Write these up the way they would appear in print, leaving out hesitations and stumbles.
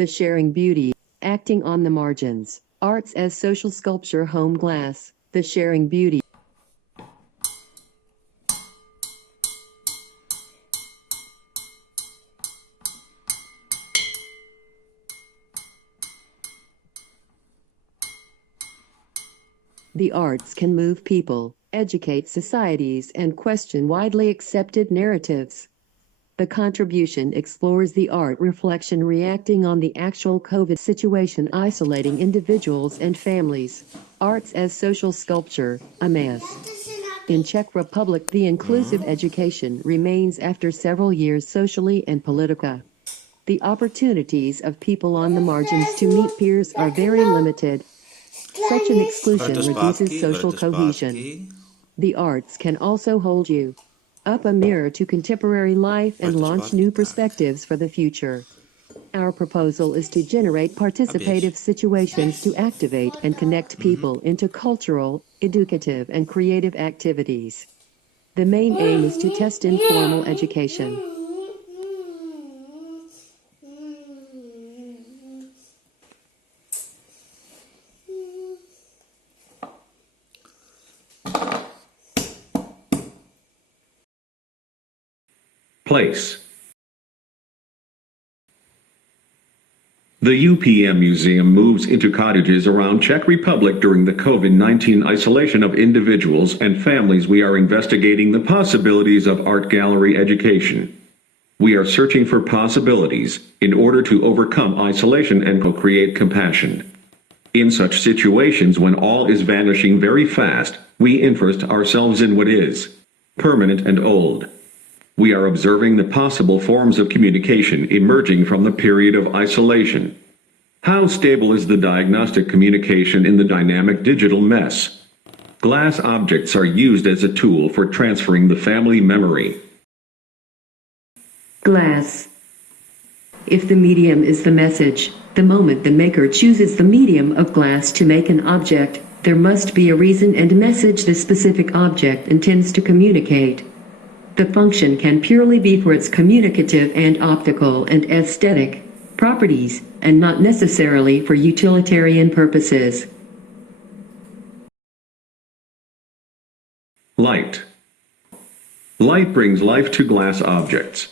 The sharing beauty, acting on the margins. Arts as social sculpture. Home glass. The sharing beauty. The arts can move people, educate societies, and question widely accepted narratives. The contribution explores the art reflection reacting on the actual COVID situation, isolating individuals and families. Arts as social sculpture, a mass. In Czech Republic, the inclusive education remains after several years socially and politica. The opportunities of people on the margins to meet peers are very limited. Such an exclusion reduces social cohesion. The arts can also hold you up a mirror to contemporary life and launch new perspectives for the future. Our proposal is to generate participative situations to activate and connect people into cultural, educative, and creative activities. The main aim is to test informal education. Place. The UPM Museum moves into cottages around Czech Republic during the COVID-19 isolation of individuals and families. We are investigating the possibilities of art gallery education. We are searching for possibilities in order to overcome isolation and co-create compassion. In such situations when all is vanishing very fast, we interest ourselves in what is permanent and old. We are observing the possible forms of communication emerging from the period of isolation. How stable is the diagnostic communication in the dynamic digital mess? Glass objects are used as a tool for transferring the family memory. Glass. If the medium is the message, the moment the maker chooses the medium of glass to make an object, there must be a reason and message the specific object intends to communicate. The function can purely be for its communicative and optical and aesthetic properties, and not necessarily for utilitarian purposes. Light. Light brings life to glass objects.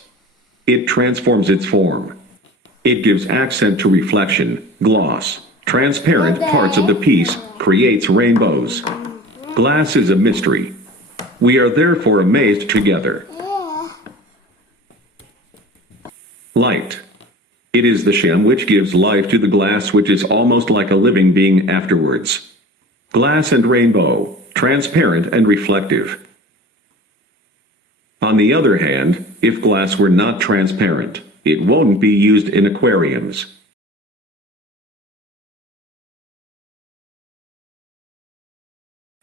It transforms its form. It gives accent to reflection, gloss, transparent parts of the piece, creates rainbows. Glass is a mystery. We are therefore amazed together. Light. It is the sham which gives life to the glass, which is almost like a living being afterwards. Glass and rainbow, transparent and reflective. On the other hand, if glass were not transparent, it won't be used in aquariums.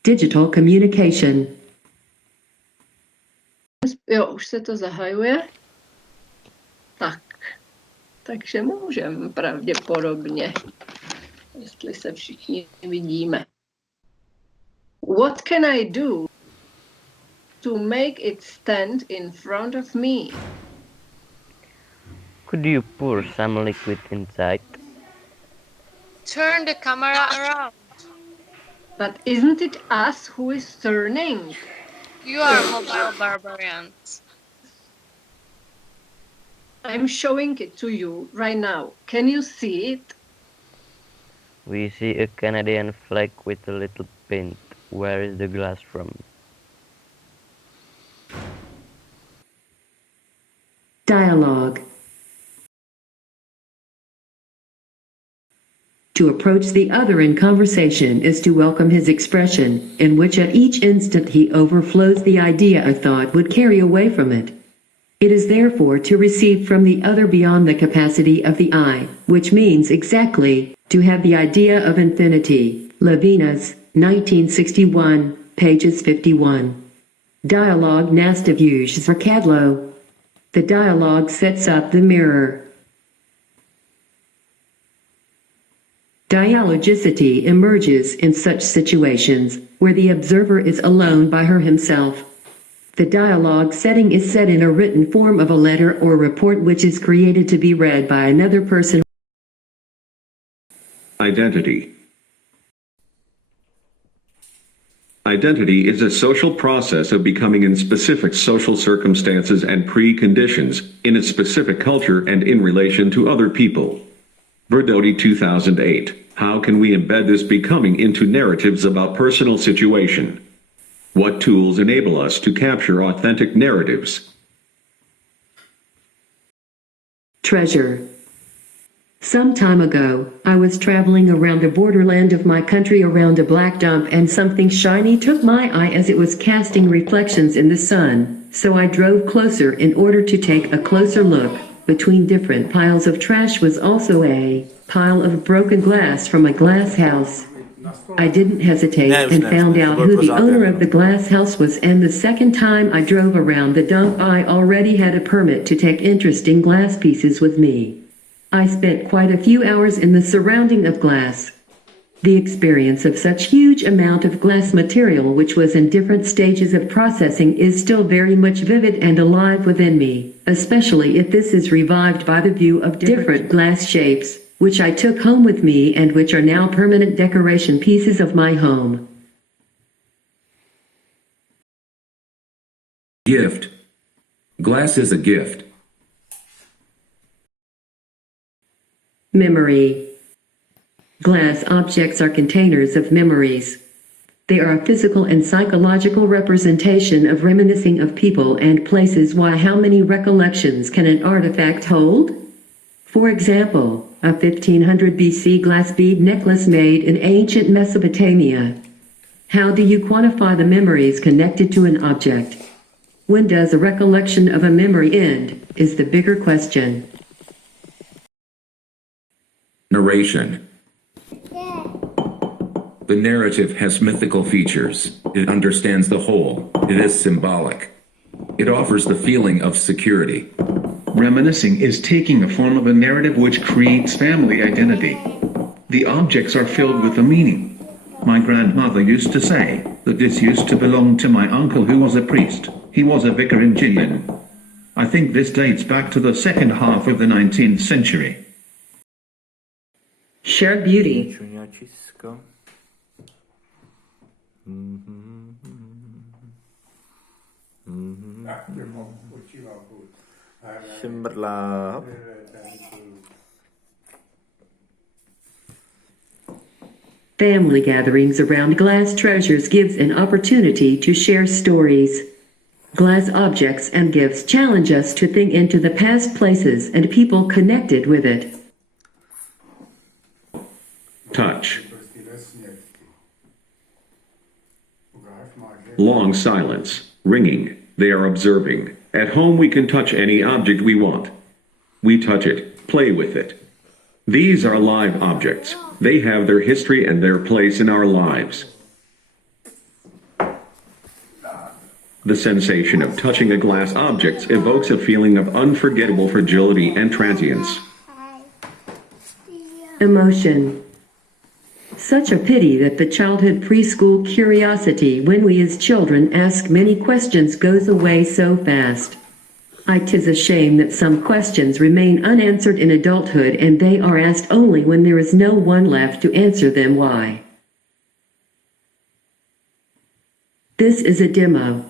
Digital communication. Jo, už se to zahajuje. Takže můžeme pravděpodobně, jestli se všichni vidíme. What can I do to make it stand in front of me? Could you pour some liquid inside? Turn the camera around. But isn't it us who is turning? You are mobile barbarians. I'm showing it to you right now. Can you see it? We see a Canadian flag with a little pin. Where is the glass from? Dialogue. To approach the other in conversation is to welcome his expression, in which at each instant he overflows the idea a thought would carry away from it. It is therefore to receive from the other beyond the capacity of the I, which means exactly, to have the idea of infinity. Levinas, 1961, pages 51. Dialogue nastavuj zrcadlo. The dialogue sets up the mirror. Dialogicity emerges in such situations, where the observer is alone by her himself. The dialogue setting is set in a written form of a letter or report which is created to be read by another person. Identity. Identity is a social process of becoming in specific social circumstances and preconditions, in a specific culture and in relation to other people. Verdoti 2008. How can we embed this becoming into narratives about personal situation? What tools enable us to capture authentic narratives? Treasure. Some time ago, I was traveling around the borderland of my country around a black dump, and something shiny took my eye as it was casting reflections in the sun, so I drove closer in order to take a closer look. Between different piles of trash was also a pile of broken glass from a glass house. I didn't hesitate and found out who the owner of the glass house was, and the second time I drove around the dump I already had a permit to take interesting glass pieces with me. I spent quite a few hours in the surrounding of glass. The experience of such huge amount of glass material, which was in different stages of processing, is still very much vivid and alive within me, especially if this is revived by the view of different glass shapes, which I took home with me and which are now permanent decoration pieces of my home. Gift. Glass is a gift. Memory. Glass objects are containers of memories. They are a physical and psychological representation of reminiscing of people and places. Why, how many recollections can an artifact hold? For example, a 1500 BC glass bead necklace made in ancient Mesopotamia. How do you quantify the memories connected to an object? When does a recollection of a memory end, is the bigger question. Narration. The narrative has mythical features. It understands the whole. It is symbolic. It offers the feeling of security. Reminiscing is taking the form of a narrative which creates family identity. The objects are filled with a meaning. My grandmother used to say that this used to belong to my uncle who was a priest. He was a vicar in Gillian. I think this dates back to the second half of the 19th century. Shared beauty. Cemerlang. Family gatherings around glass treasures gives an opportunity to share stories. Glass objects and gifts challenge us to think into the past, places and people connected with it. Touch. Long silence, ringing, they are observing. At home we can touch any object we want. We touch it, play with it. These are live objects. They have their history and their place in our lives. The sensation of touching a glass object evokes a feeling of unforgettable fragility and transience. Emotion. Such a pity that the childhood preschool curiosity when we as children ask many questions goes away so fast. 'Tis a shame that some questions remain unanswered in adulthood, and they are asked only when there is no one left to answer them. Why? This is a demo.